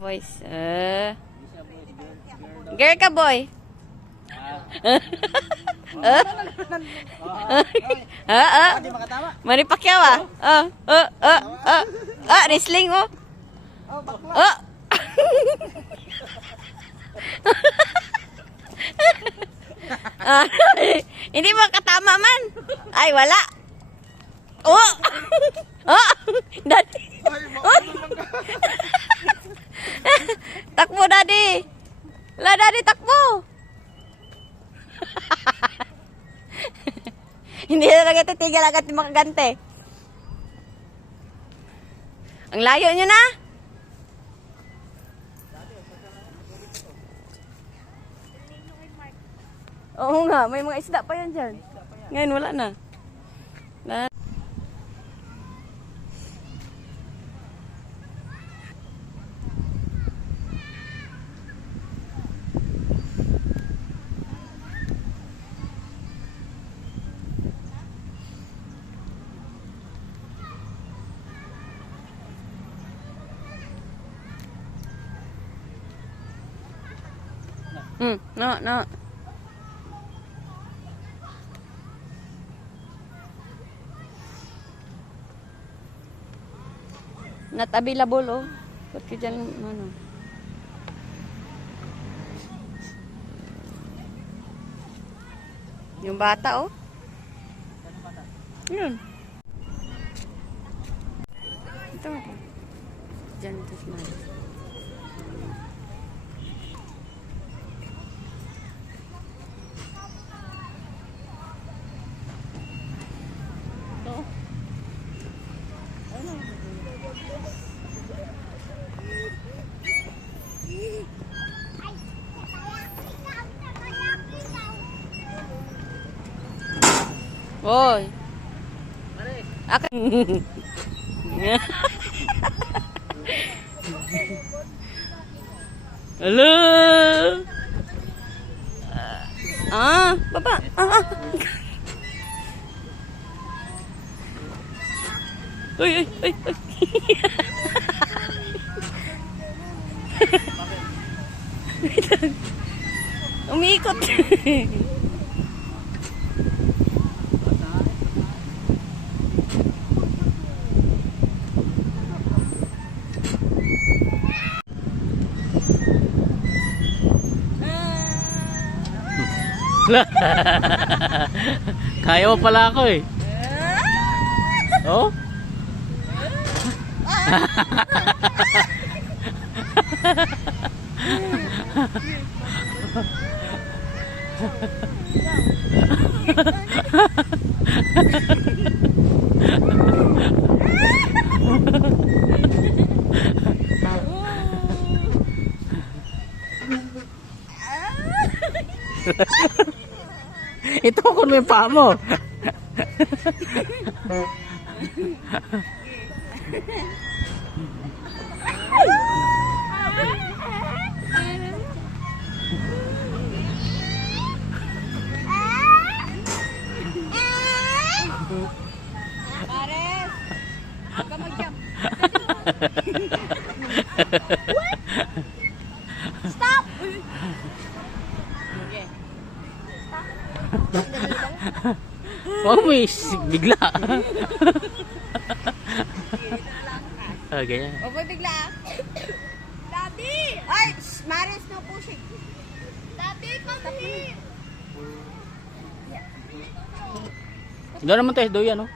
Boys. Girl ka, boy. Manny Pacquiao wrestling oh. Hindi mo katama man. Ay, wala. Oh. Daddy. Takbo, daddy. La, daddy, takbo. Hindi na lang titigil agad yung makagante. Ang layo nyo na. Oo nga, may mga isda pa yan dyan. Ngayon wala na. No. Not available, oh. Porque dyan, ano. Yung bata, oh. Yun. Ito. Dyan, ito na. Hoy. Akan. Halo. Baba. Uy. Umiikot. Kaya mo pala ako eh. Oh? Ito kung may paa mo. Pares. Huwag ka mag-jump. Stop! Okay. Huwag mo bigla. Okay. Huwag mo bigla. Daddy! Ay! Maris, no pushing. Daddy, come. Doon naman tayo, doon yan, oh.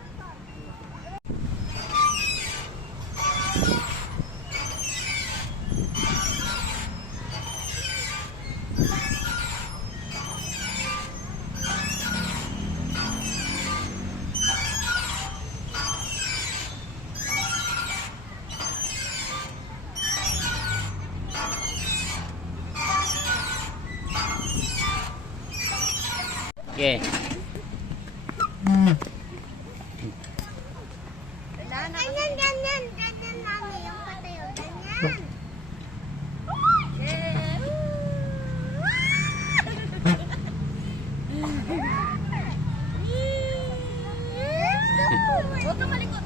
Okay. Ganyan, mami, yung patayo, ganyan. Huwag ka malikot.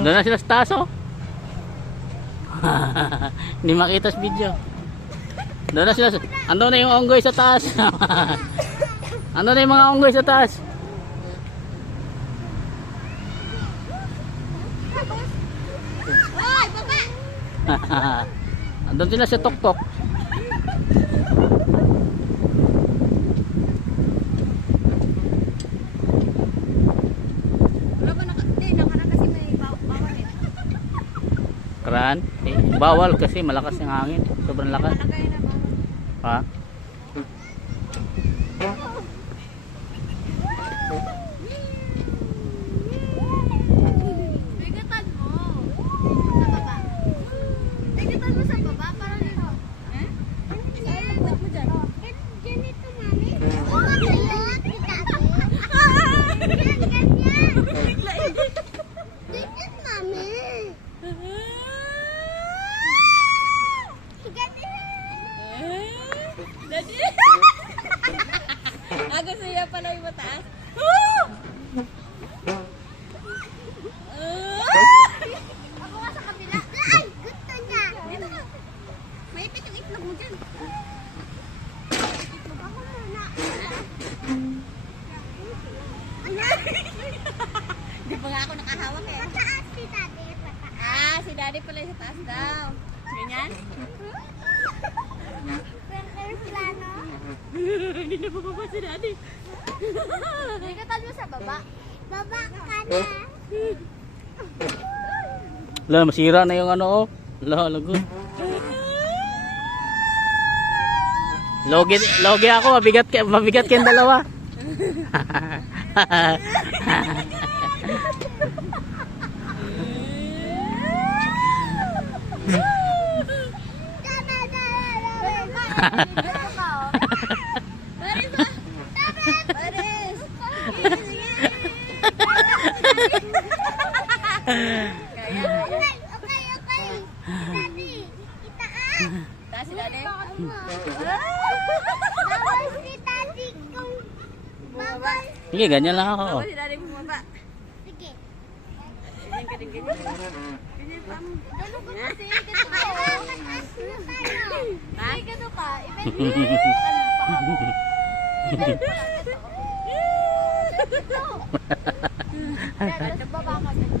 Doon na sila sa taas, oh. Hindi makita sa video. Doon na sila. Ando na yung onggoy sa taas. Ando na yung mga onggoy sa taas. Hoy, baba! Andun sila sa tuktok. Wala ba hindi, nakaraan kasi may bawal eh. Karaan? Eh, bawal kasi malakas yung hangin. Sobrang lakas. Malagay na bawal. Ha? Bigatan mo. Sa baba. Bigatan mo sa baba para dito. Eh? Ay, lagwat mo dyan. Ganito, mami. Oo, sa'yo. Kita ko. Ganyan. Ganyan, mami. Daddy! Gusto niya pala yung mataas. Ako nga sa kabila. Ay, gusto niya. Dito ka. Maipit yung itlog mo dyan. Ako muna. Di pa nga ako nakahawak eh. Mataas si daddy. Mataas. Ah, si daddy pala yung sa taas daw. Ganyan? Plano. Hindi na bababa si daddy. Bigatan mo sa baba. Baba ka na. Wala, masira na yung ano, oh. Wala, lagot. Logi ako, mabigat kayong dalawa. Okay. Daddy, itaas. Taas si daddy. Bawal si daddy kung bawal. Sige, ganyan lang ako. Bawal si daddy bumaba. Sige. Ganyan ka din, ganyan. Ganyan pa. Ganun ka kasi. Ganun ka. Mataas na tayo. Ha? Ganun ka. Ibig nagbaba ka dyan.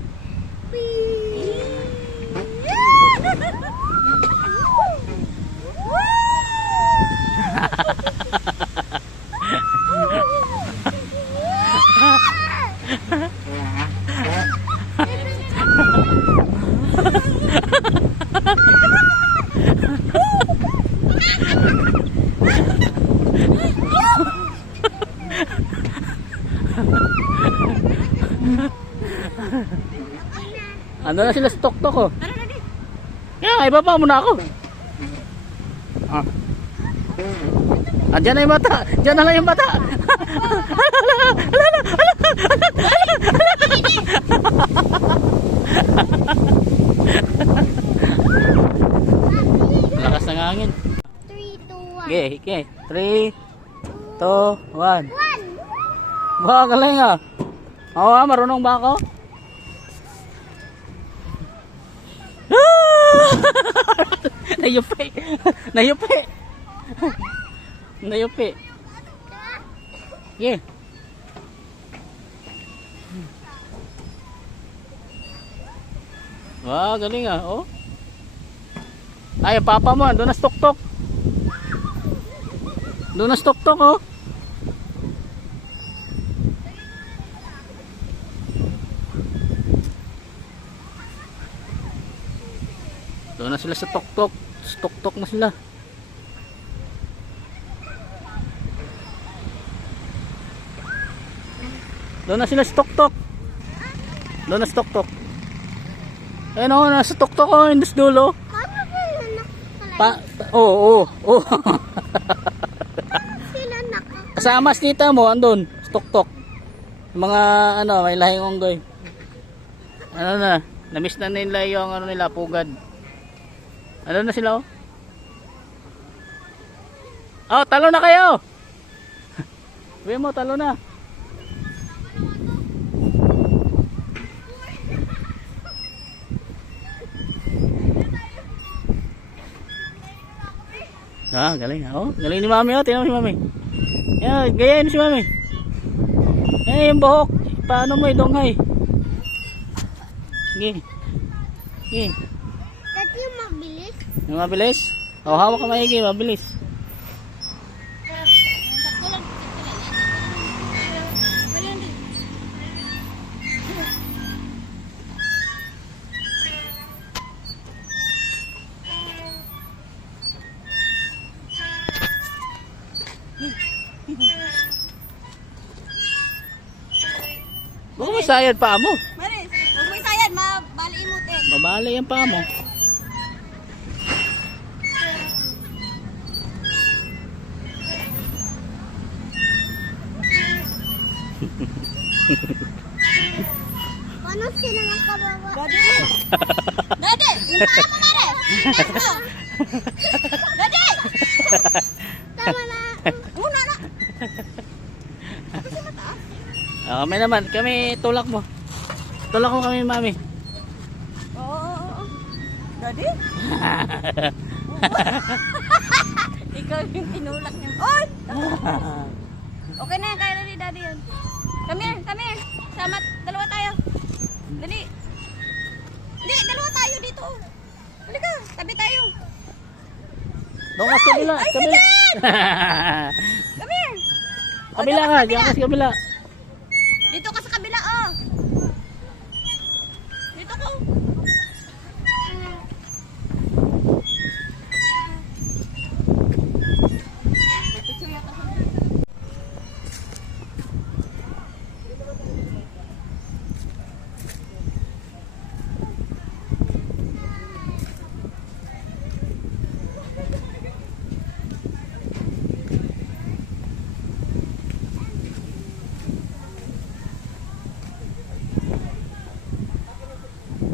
Ano na sila sa tuktok, oh. Kaya, ibaba mo na ako. Ah. Diyan na yung mata. Diyan na lang yung mata. Lakas ng hangin. 3, 2, 1. Okay, okay. 3, 2, 1. 1. Wow, galing ah. Oo, marunong ba ako? Nayupi. Nayupi. Nayupi. Yeah. Wow, galing ah. Oh. Ay, ang papa mo, doon na stok-tok. Doon na stok-tok, oh. Doon na sila sa tok-tok. Stok-tok na sila. Doon na sila sa tok-tok. Doon na sa tok-tok. Ayun o, nasa tok-tok o, indus dulo. Paano ba yun nakakalay? Oo. Sila nakakalay? Kasama si tita mo, andun, sa tok-tok. Mga ano, may lahing onggoy. Ano na, namiss na nila yung ano nila, pugad. Ano na sila oh? Oh, talo na kayo! Sabi mo, talo na. Ah, galing. Oh, galing ni Mami. Oh, tingnan mo si Mami. Yan, gayahin mo si Mami. Eh, yung buhok. Paano mo idonghay? Sige. Sige. Dati yung mabilis. Yung mabilis? Oh, hawak ka maigi, mabilis. Sakto lang. Wala din. Huwag mo sayad paa mo. Maris, huwag mo isayad, mabalimutin. Mabali ang paa mo. Paano sila magkababa? Dade! Dade! Yung paa mo, Maris! Let's go! Dade! Tama na. Una na! Oh, may naman. Kami, tulak mo. Tulak mo kami, Mami. Oo. Dade? Ikaw yung tinulak niya. Oy! Okay na yan, kaya na ni Daddy yan. Come here. Sama, dalawa tayo. Dali. Hindi, dalawa tayo dito. Halika, tabi tayo. Doon ka sa kabila. Ay, Kabila. Come here. Kabila ka. Diyan ka sa kabila. Dito ka sa kabila, oh. Dito ko.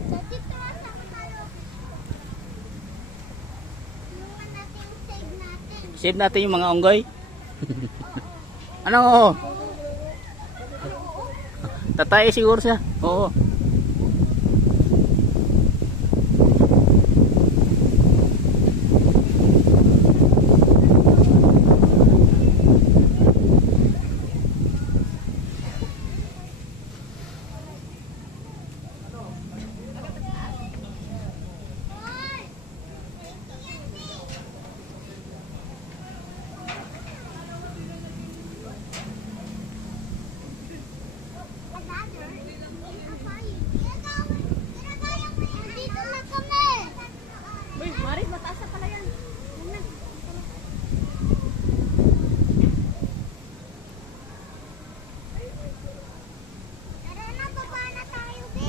Dati sama tayo. Inuwan natin yung save natin. Save natin yung mga unggoy. Ano? Oo. Tatay siguro siya. Oo. Dito na kami. Uy, Maris, mataas na pala yan. Yan na. Tara na, baba na tayo, be.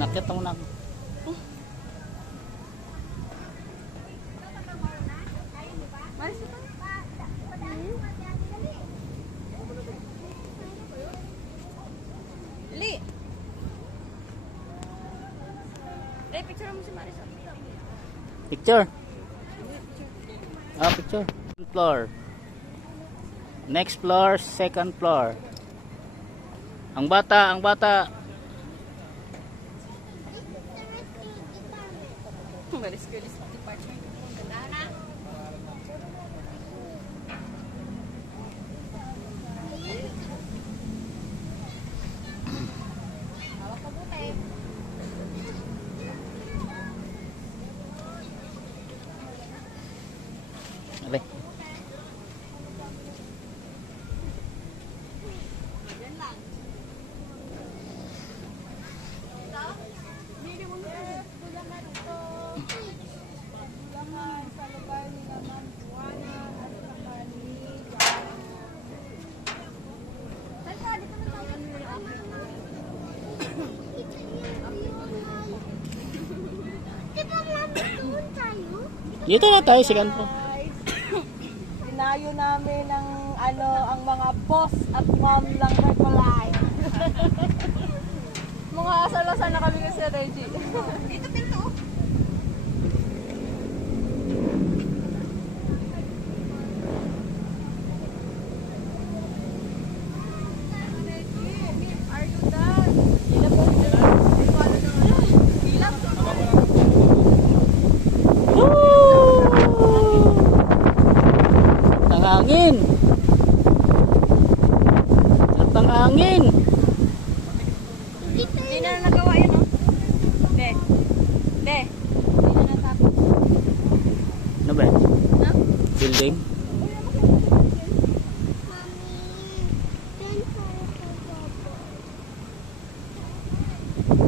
Nakit ang nak. Maris, ito. Dali. Dali, picture mo si Maris. Picture. Ah, picture. Floor. Next floor, second floor. Ang bata. Maris, good is department. Ganda na. Hawak ka buti. Abe. Yan lang. Bili mo na. Tulangan ito. Tulangan sa lugar ni Ma'am Juana at saka ni Tata, dito na tayo. Di ba mami doon tayo? Dito na tayo, second floor. Dinayo namin ang ang mga boss at mom ng Herbalife. Mga asalasan na kami kasi Reggie. Dito pinto. Are you done? hangin. Hindi na nagawa yun, oh. Hindi. Hindi. Hindi na natapos. Ano ba? No? Building?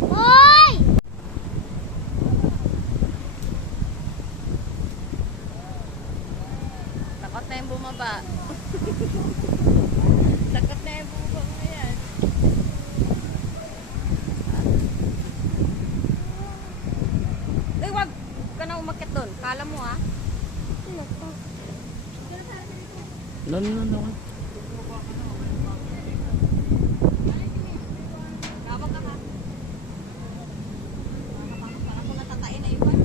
Hoy! Takot na yung bumaba. Takot na yung bumaba mo yan. Ay, wag ka na umakit doon. Kala mo, ha? No, no, no. Gawag ka, ha? Ako natatain na iwan.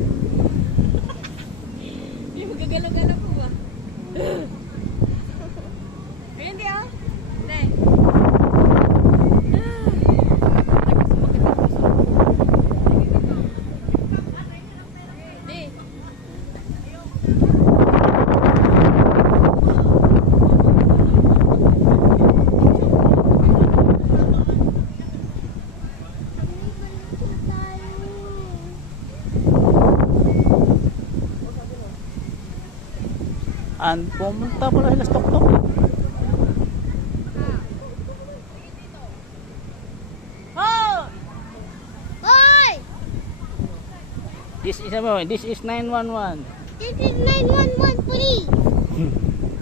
Hindi magagalaw-galaw ko, ba? Ayun, di, oh. Hindi. Di. And pumunta pala sila sa tuktok. Oh! Hoy! This is 911. This is 911 police.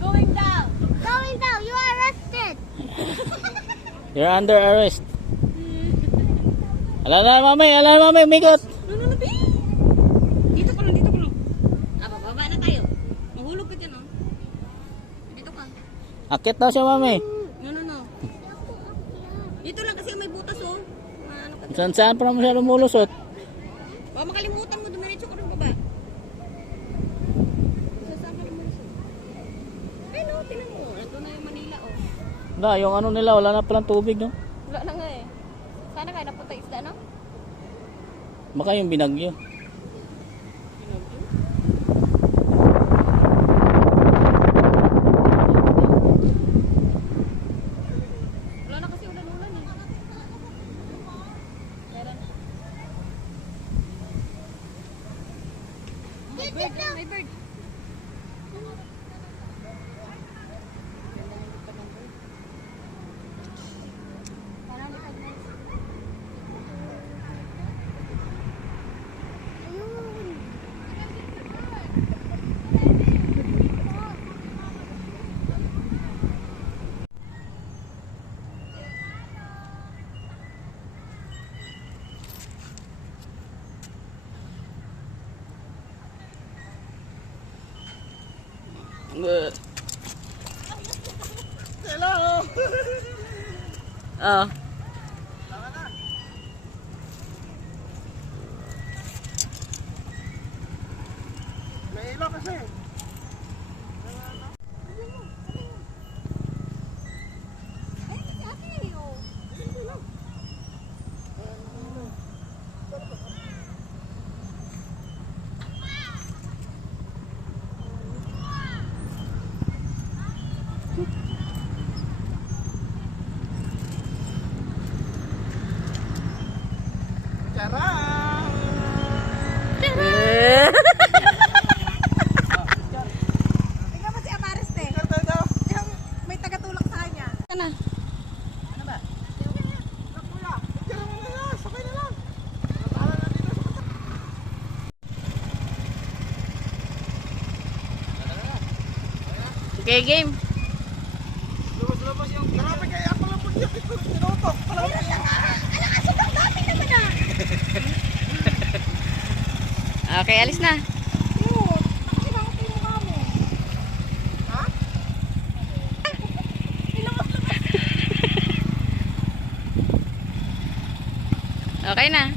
Going down. Going down. You are arrested. You're under arrest. Alala mami, umigot. No, Bi. Dito ka lang. Ah, bababa na tayo. Mahulog ka dyan, oh. Dito ka. Akit daw siya mami. No. Dito lang kasi may butas, oh. Ano ka? Saan pa naman siya lumulusot? Baka makalimutan mo, dumiretso ka rin baba. Saan ka lumusot? Ay, no, tinan mo. Ito na yung Manila, oh. Wala, yung ano nila, wala na palang tubig, no? Wala na nga, eh. Sana kayo napunta isda, no? Baka yung binagyo. Wala na kasi ulan-ulan, eh. Meron. May bird, may bird. Parang likod na. Hello. Ah. May ilaw kasi. Ay, si ate, oh. Charang! Tingnan mo si Amariste. Ito daw. Yung may tagatulak sa kanya. Kana. Kuya, picture mo na lang. Sabay na lang. Bahala na dito sa mata. Okay, game. Lumos yung... Grabe kaya ako lang pag tinutok. Okay, alis na. Yun. Kasi bakit yung mukha mo? Ha? Okay na.